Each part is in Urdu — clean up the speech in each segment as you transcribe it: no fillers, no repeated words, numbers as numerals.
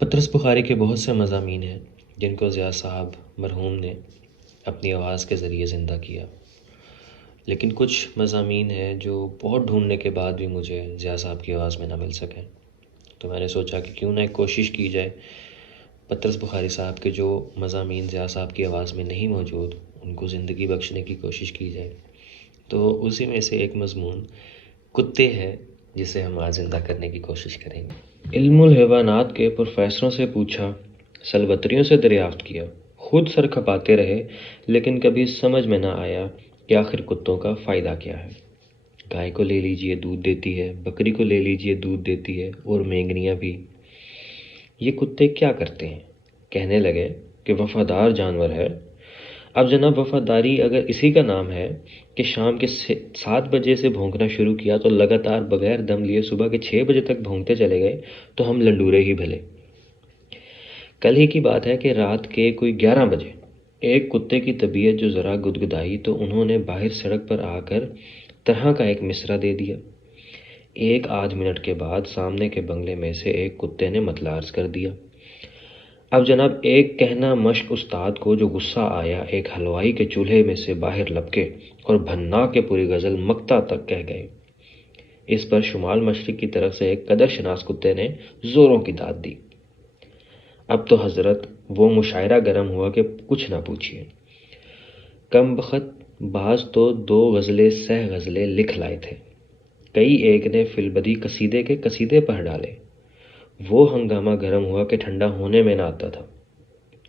پطرس بخاری کے بہت سے مضامین ہیں جن کو ضیاء صاحب مرحوم نے اپنی آواز کے ذریعے زندہ کیا، لیکن کچھ مضامین ہیں جو بہت ڈھونڈنے کے بعد بھی مجھے ضیاء صاحب کی آواز میں نہ مل سکیں، تو میں نے سوچا کہ کیوں نہ ایک کوشش کی جائے پطرس بخاری صاحب کے جو مضامین ضیاء صاحب کی آواز میں نہیں موجود ان کو زندگی بخشنے کی کوشش کی جائے۔ تو اسی میں سے ایک مضمون کتے ہے جسے ہم آج زندہ کرنے کی کوشش کریں گے۔ علم الحیوانات کے پروفیسروں سے پوچھا، سلوتریوں سے دریافت کیا، خود سر کھپاتے رہے، لیکن کبھی سمجھ میں نہ آیا کہ آخر کتوں کا فائدہ کیا ہے۔ گائے کو لے لیجئے دودھ دیتی ہے، بکری کو لے لیجئے دودھ دیتی ہے، اور مینگنیاں بھی۔ یہ کتے کیا کرتے ہیں؟ کہنے لگے کہ وفادار جانور ہے۔ اب جناب وفاداری اگر اسی کا نام ہے کہ شام کے 7 بجے سے بھونکنا شروع کیا تو لگاتار بغیر دم لیے صبح کے 6 بجے تک بھونکتے چلے گئے تو ہم لنڈورے ہی بھلے۔ کل ہی کی بات ہے کہ رات کے کوئی 11 بجے ایک کتے کی طبیعت جو ذرا گدگدائی تو انہوں نے باہر سڑک پر آ کر طرح کا ایک مصرع دے دیا۔ ایک آدھ منٹ کے بعد سامنے کے بنگلے میں سے ایک کتے نے مطلع عرض کر دیا۔ اب جناب ایک کہنا مشق استاد کو جو غصہ آیا ایک حلوائی کے چولہے میں سے باہر لپکے اور بھنا کے پوری غزل مکتا تک کہہ گئے۔ اس پر شمال مشرق کی طرف سے ایک قدر شناس کتے نے زوروں کی داد دی۔ اب تو حضرت وہ مشاعرہ گرم ہوا کہ کچھ نہ پوچھئے۔ کم بخت بعض تو 2 غزلیں سہ غزلیں لکھ لائے تھے، کئی ایک نے فی البدی قصیدے کے قصیدے پڑھ ڈالے۔ وہ ہنگامہ گرم ہوا کہ ٹھنڈا ہونے میں نہ آتا تھا۔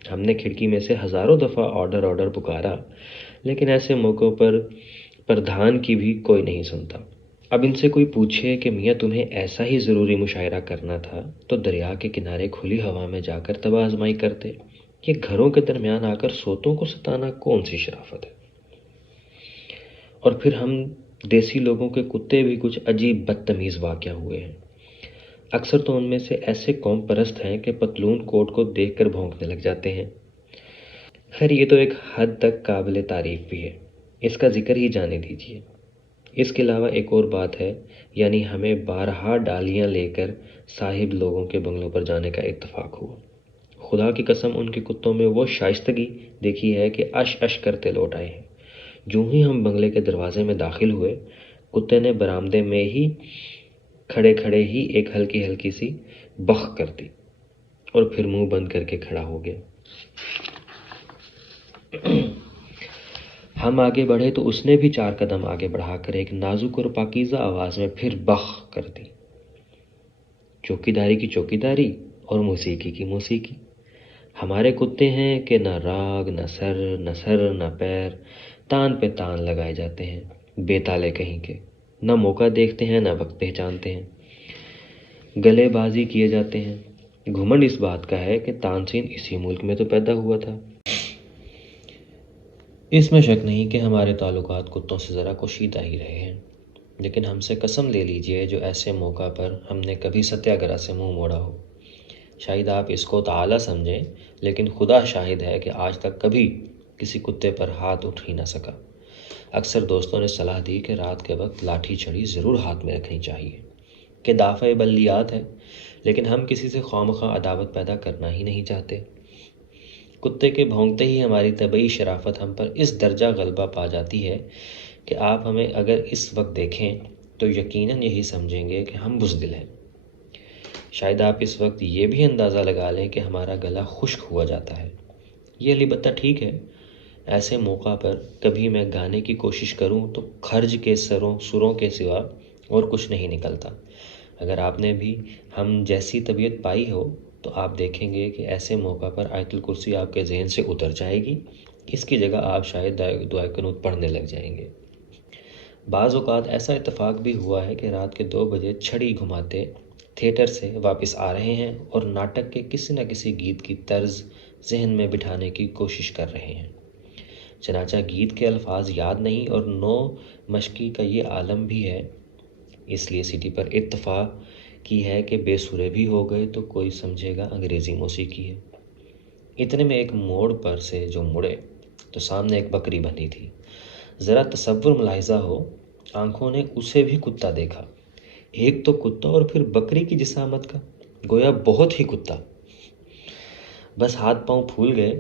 ہم نے کھڑکی میں سے ہزاروں دفعہ آرڈر پکارا، لیکن ایسے موقعوں پر پردھان کی بھی کوئی نہیں سنتا۔ اب ان سے کوئی پوچھے کہ میاں تمہیں ایسا ہی ضروری مشاعرہ کرنا تھا تو دریا کے کنارے کھلی ہوا میں جا کر طبع آزمائی کرتے۔ یہ گھروں کے درمیان آ کر سوتوں کو ستانا کون سی شرافت ہے؟ اور پھر ہم دیسی لوگوں کے کتے بھی کچھ عجیب بدتمیز واقع ہوئے ہیں۔ اکثر تو ان میں سے ایسے قوم پرست ہیں کہ پتلون کوٹ کو دیکھ کر بھونکنے لگ جاتے ہیں۔ خیر یہ تو ایک حد تک قابل تعریف بھی ہے، اس کا ذکر ہی جانے دیجیے۔ اس کے علاوہ ایک اور بات ہے، یعنی ہمیں 12 ڈالیاں لے کر صاحب لوگوں کے بنگلوں پر جانے کا اتفاق ہوا۔ خدا کی قسم ان کے کتوں میں وہ شائستگی دیکھی ہے کہ اش اش کرتے لوٹ آئے ہیں۔ جو ہی ہم بنگلے کے دروازے میں داخل ہوئے، کتے نے برآمدے میں ہی کھڑے ہی ایک ہلکی سی بخ کر دی اور پھر منہ بند کر کے کھڑا ہو گیا۔ ہم آگے بڑھے تو اس نے بھی 4 قدم آگے بڑھا کر ایک نازک اور پاکیزہ آواز میں پھر بخ کر دی۔ چوکیداری کی چوکیداری اور موسیقی کی موسیقی۔ ہمارے کتے ہیں کہ نہ راگ نہ سر نہ پیر، تان پہ تان لگائے جاتے ہیں، بے تالے کہیں کے، نہ موقع دیکھتے ہیں نہ وقت پہچانتے ہیں، گلے بازی کیے جاتے ہیں۔ گھمنڈ اس بات کا ہے کہ تانسین اسی ملک میں تو پیدا ہوا تھا۔ اس میں شک نہیں کہ ہمارے تعلقات کتوں سے ذرا کشیدہ ہی رہے ہیں، لیکن ہم سے قسم لے لیجئے جو ایسے موقع پر ہم نے کبھی ستیاگرہ سے منہ موڑا ہو۔ شاید آپ اس کو تعالی سمجھیں، لیکن خدا شاہد ہے کہ آج تک کبھی کسی کتے پر ہاتھ اٹھ ہی نہ سکا۔ اکثر دوستوں نے صلاح دی کہ رات کے وقت لاٹھی چھڑی ضرور ہاتھ میں رکھنی چاہیے، کہ دافع بلیات ہے، لیکن ہم کسی سے خوامخواہ عداوت پیدا کرنا ہی نہیں چاہتے۔ کتے کے بھونکتے ہی ہماری طبعی شرافت ہم پر اس درجہ غلبہ پا جاتی ہے کہ آپ ہمیں اگر اس وقت دیکھیں تو یقیناً یہی سمجھیں گے کہ ہم بزدل ہیں۔ شاید آپ اس وقت یہ بھی اندازہ لگا لیں کہ ہمارا گلا خشک ہوا جاتا ہے۔ یہ البتہ ٹھیک ہے، ایسے موقع پر کبھی میں گانے کی کوشش کروں تو خرج کے سروں کے سوا اور کچھ نہیں نکلتا۔ اگر آپ نے بھی ہم جیسی طبیعت پائی ہو تو آپ دیکھیں گے کہ ایسے موقع پر آیت الکرسی آپ کے ذہن سے اتر جائے گی، اس کی جگہ آپ شاید دعائے قنوت پڑھنے لگ جائیں گے۔ بعض اوقات ایسا اتفاق بھی ہوا ہے کہ رات کے 2 بجے چھڑی گھماتے تھیٹر سے واپس آ رہے ہیں اور ناٹک کے کسی نہ کسی گیت کی طرز ذہن میں بٹھانے کی کوشش کر رہے ہیں۔ چنانچہ گیت کے الفاظ یاد نہیں اور نو مشقی کا یہ عالم بھی ہے، اس لیے سٹی پر اتفاق کی ہے کہ بے سرے بھی ہو گئے تو کوئی سمجھے گا انگریزی موسیقی ہے۔ اتنے میں ایک موڑ پر سے جو مڑے تو سامنے ایک بکری بندھی تھی۔ ذرا تصور ملاحظہ ہو، آنکھوں نے اسے بھی کتا دیکھا، ایک تو کتا اور پھر بکری کی جسامت کا، گویا بہت ہی کتا۔ بس ہاتھ پاؤں پھول گئے،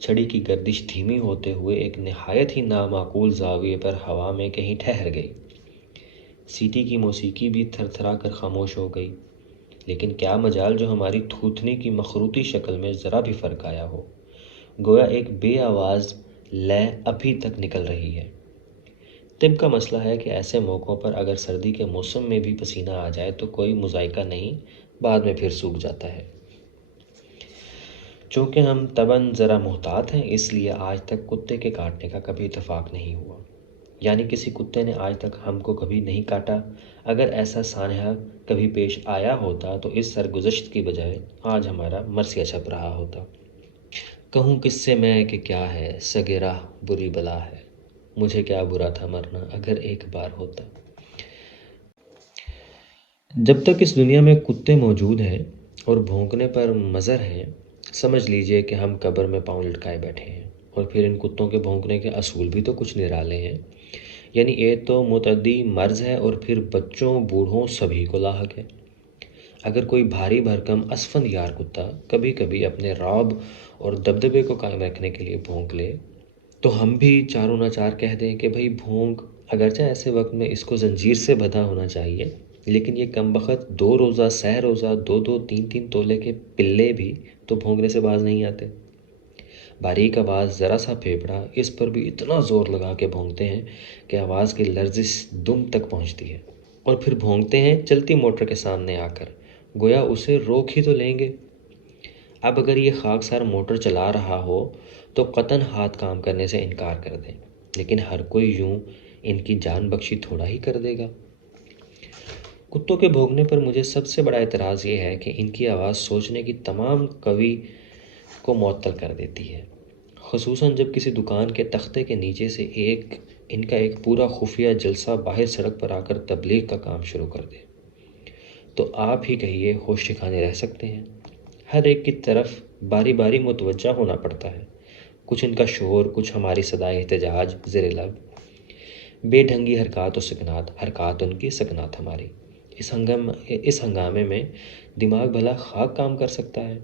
چھڑی کی گردش دھیمی ہوتے ہوئے ایک نہایت ہی نامعقول زاویے پر ہوا میں کہیں ٹھہر گئی۔ سیٹی کی موسیقی بھی تھر تھرا کر خاموش ہو گئی، لیکن کیا مجال جو ہماری تھوتھنے کی مخروطی شکل میں ذرا بھی فرق آیا ہو، گویا ایک بے آواز لے ابھی تک نکل رہی ہے۔ طب کا مسئلہ ہے کہ ایسے موقعوں پر اگر سردی کے موسم میں بھی پسینہ آ جائے تو کوئی مذائقہ نہیں، بعد میں پھر سوکھ جاتا ہے۔ چونکہ ہم طبعاً ذرا محتاط ہیں، اس لیے آج تک کتے کے کاٹنے کا کبھی اتفاق نہیں ہوا، یعنی کسی کتے نے آج تک ہم کو کبھی نہیں کاٹا۔ اگر ایسا سانحہ کبھی پیش آیا ہوتا تو اس سرگزشت کی بجائے آج ہمارا مرثیہ چھپ رہا ہوتا۔ کہوں کس سے میں کہ کیا ہے سگے راہ بری بلا ہے، مجھے کیا برا تھا مرنا اگر ایک بار ہوتا۔ جب تک اس دنیا میں کتے موجود ہیں اور بھونکنے پر مضر ہیں، سمجھ لیجئے کہ ہم قبر میں پاؤں لٹکائے بیٹھے ہیں۔ اور پھر ان کتوں کے بھونکنے کے اصول بھی تو کچھ نرالے ہیں، یعنی ایک تو متعدی مرض ہے اور پھر بچوں بوڑھوں سبھی کو لاحق ہے۔ اگر کوئی بھاری بھرکم اسفندیار کتا کبھی کبھی اپنے رعب اور دبدبے کو قائم رکھنے کے لیے بھونک لے تو ہم بھی چاروں ناچار کہہ دیں کہ بھئی بھونک، اگرچہ ایسے وقت میں اس کو زنجیر سے بندھا ہونا چاہیے، لیکن یہ کمبخت 2 روزہ سہ روزہ 2 3 تولے کے پلے بھی تو بھونکنے سے باز نہیں آتے۔ باریک آواز ذرا سا پھیپڑا، اس پر بھی اتنا زور لگا کے بھونکتے ہیں کہ آواز کی لرزش دم تک پہنچتی ہے، اور پھر بھونکتے ہیں چلتی موٹر کے سامنے آ کر، گویا اسے روک ہی تو لیں گے۔ اب اگر یہ خاکسار موٹر چلا رہا ہو تو قطعاً ہاتھ کام کرنے سے انکار کر دیں، لیکن ہر کوئی یوں ان کی جان بخشی تھوڑا ہی کر دے گا۔ کتوں کے بھونکنے پر مجھے سب سے بڑا اعتراض یہ ہے کہ ان کی آواز سوچنے کی تمام قوی کو معطل کر دیتی ہے، خصوصاً جب کسی دکان کے تختے کے نیچے سے ان کا ایک پورا خفیہ جلسہ باہر سڑک پر آ کر تبلیغ کا کام شروع کر دے تو آپ ہی کہیے ہوش ٹھکانے رہ سکتے ہیں۔ ہر ایک کی طرف باری باری متوجہ ہونا پڑتا ہے، کچھ ان کا شور، کچھ ہماری صدائے احتجاج زیر لب، بے ڈھنگی حرکات و سکنات، حرکات ان کی سکنات ہماری۔ اس ہنگامے میں دماغ بھلا خاک کام کر سکتا ہے،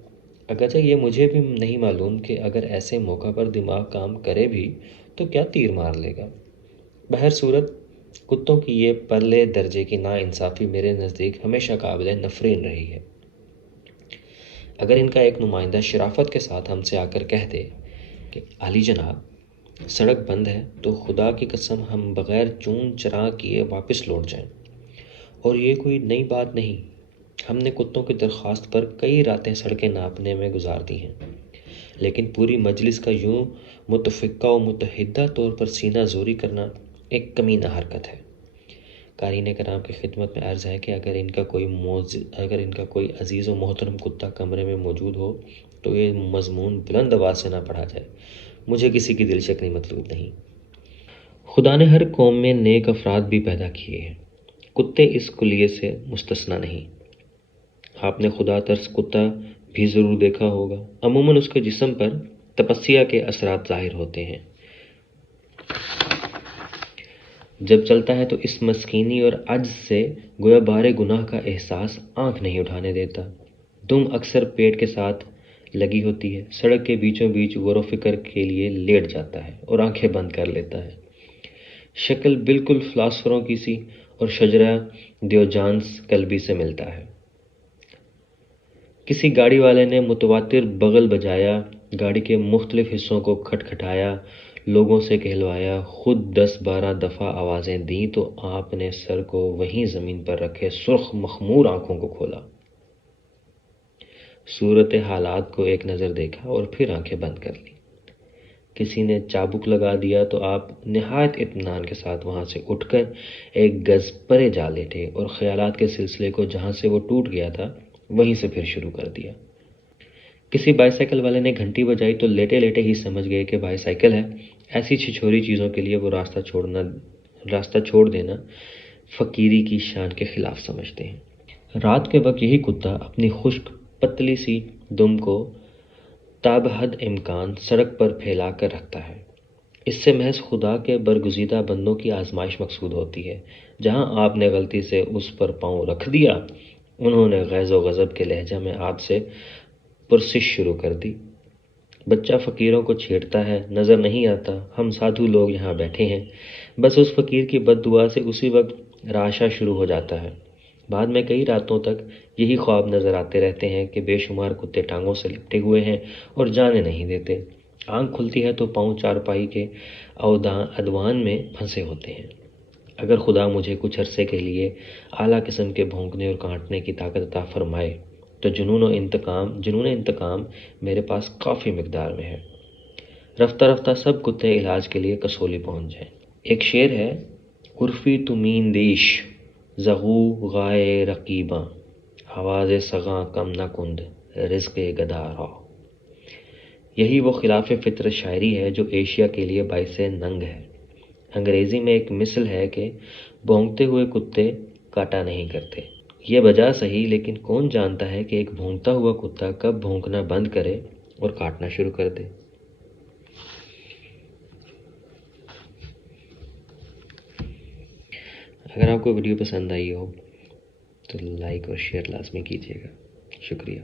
اگرچہ یہ مجھے بھی نہیں معلوم کہ اگر ایسے موقع پر دماغ کام کرے بھی تو کیا تیر مار لے گا۔ بہر صورت کتوں کی یہ پرلے درجے کی ناانصافی میرے نزدیک ہمیشہ قابل نفرین رہی ہے۔ اگر ان کا ایک نمائندہ شرافت کے ساتھ ہم سے آ کر کہہ دے کہ عالی جناب سڑک بند ہے تو خدا کی قسم ہم بغیر چون چراں کیے واپس لوٹ جائیں، اور یہ کوئی نئی بات نہیں، ہم نے کتوں کی درخواست پر کئی راتیں سڑکیں ناپنے میں گزار دی ہیں، لیکن پوری مجلس کا یوں متفقہ و متحدہ طور پر سینہ زوری کرنا ایک کمینہ حرکت ہے۔ قارئین کرام کی خدمت میں عرض ہے کہ اگر ان کا کوئی عزیز و محترم کتا کمرے میں موجود ہو تو یہ مضمون بلند آواز سے نہ پڑھا جائے، مجھے کسی کی دل شکنی مطلوب نہیں۔ خدا نے ہر قوم میں نیک افراد بھی پیدا کیے ہیں، کتے اس کلیے سے مستثنی نہیں۔ آپ نے خدا ترس کتا بھی ضرور دیکھا ہوگا، عموماً اس کے جسم پر تپسیا کے اثرات ظاہر ہوتے ہیں۔ جب چلتا ہے تو اس مسکینی اور عجز سے گویا بار گناہ کا احساس آنکھ نہیں اٹھانے دیتا۔ دم اکثر پیٹ کے ساتھ لگی ہوتی ہے، سڑک کے بیچوں بیچ غور و فکر کے لیے لیٹ جاتا ہے اور آنکھیں بند کر لیتا ہے۔ شکل بالکل فلاسفروں کی سی اور شجرہ دیوجانس کلبی سے ملتا ہے۔ کسی گاڑی والے نے متواتر بغل بجایا، گاڑی کے مختلف حصوں کو کھٹکھٹایا، لوگوں سے کہلوایا، خود 10 12 دفعہ آوازیں دیں تو آپ نے سر کو وہیں زمین پر رکھے سرخ مخمور آنکھوں کو کھولا، صورت حالات کو ایک نظر دیکھا اور پھر آنکھیں بند کر لیں۔ کسی نے چابک لگا دیا تو آپ نہایت اطمینان کے ساتھ وہاں سے اٹھ کر ایک گز پرے جا لیٹے اور خیالات کے سلسلے کو جہاں سے وہ ٹوٹ گیا تھا وہیں سے پھر شروع کر دیا۔ کسی بائی سائیکل والے نے گھنٹی بجائی تو لیٹے لیٹے ہی سمجھ گئے کہ بائی سائیکل ہے۔ ایسی چھچھوری چیزوں کے لیے وہ راستہ چھوڑ دینا فقیری کی شان کے خلاف سمجھتے ہیں۔ رات کے وقت یہی کتا اپنی خشک پتلی سی دم کو تابحد امکان سڑک پر پھیلا کر رکھتا ہے۔ اس سے محض خدا کے برگزیدہ بندوں کی آزمائش مقصود ہوتی ہے۔ جہاں آپ نے غلطی سے اس پر پاؤں رکھ دیا، انہوں نے غیظ و غضب کے لہجہ میں آپ سے پرسش شروع کر دی۔ بچہ فقیروں کو چھیڑتا ہے، نظر نہیں آتا، ہم سادھو لوگ یہاں بیٹھے ہیں۔ بس اس فقیر کی بد دعا سے اسی وقت راشا شروع ہو جاتا ہے۔ بعد میں کئی راتوں تک یہی خواب نظر آتے رہتے ہیں کہ بے شمار کتے ٹانگوں سے لپٹے ہوئے ہیں اور جانے نہیں دیتے۔ آنکھ کھلتی ہے تو پاؤں چارپائی کے ادوان میں پھنسے ہوتے ہیں۔ اگر خدا مجھے کچھ عرصے کے لیے اعلیٰ قسم کے بھونکنے اور کانٹنے کی طاقت عطا فرمائے تو جنون انتقام میرے پاس کافی مقدار میں ہے۔ رفتہ رفتہ سب کتے علاج کے لیے کسولی پہنچ جائیں۔ ایک شعر ہے، عرفی تمین دیش زغو غائے رقیباں، آواز سغاں کم نہ کند رزق گدارا۔ یہی وہ خلاف فطرت شاعری ہے جو ایشیا کے لیے باعث ننگ ہے۔ انگریزی میں ایک مثل ہے کہ بھونکتے ہوئے کتے کاٹا نہیں کرتے۔ یہ بجا صحیح، لیکن کون جانتا ہے کہ ایک بھونکتا ہوا کتا کب بھونکنا بند کرے اور کاٹنا شروع کر دے۔ اگر آپ کو ویڈیو پسند آئی ہو تو لائک اور شیئر لازمی کیجیے گا۔ شکریہ۔